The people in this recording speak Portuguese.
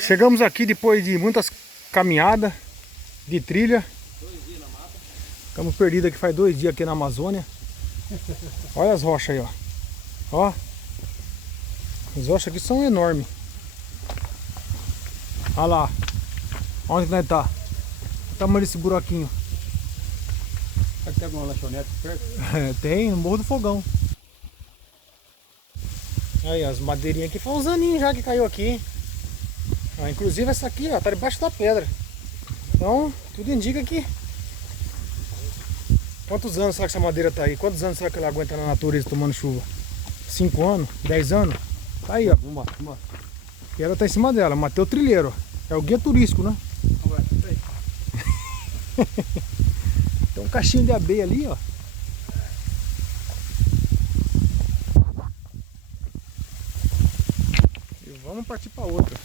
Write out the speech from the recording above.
Chegamos aqui depois de muitas caminhadas de trilha. 2 dias na mata. Estamos perdidos aqui faz 2 dias aqui na Amazônia. Olha as rochas aí, ó. Ó. As rochas aqui são enormes. Olha lá. Onde que nós tá? O tamanho desse buraquinho. Será que tem alguma lanchonete perto? Tem, no Morro do Fogão. Aí, as madeirinhas aqui. Foi uns aninhos já que caiu aqui, hein? Ah, inclusive essa aqui, ó, tá debaixo da pedra. Então, tudo indica que... Quantos anos será que essa madeira tá aí? Quantos anos será que ela aguenta na natureza tomando chuva? 5 anos? 10 anos? Tá aí, ó. Vamos lá. E ela tá em cima dela. Matei o trilheiro, ó. É o guia turístico, né? Vamos lá, isso aí. Tem um cachinho de abelha ali, ó. E vamos partir para outra.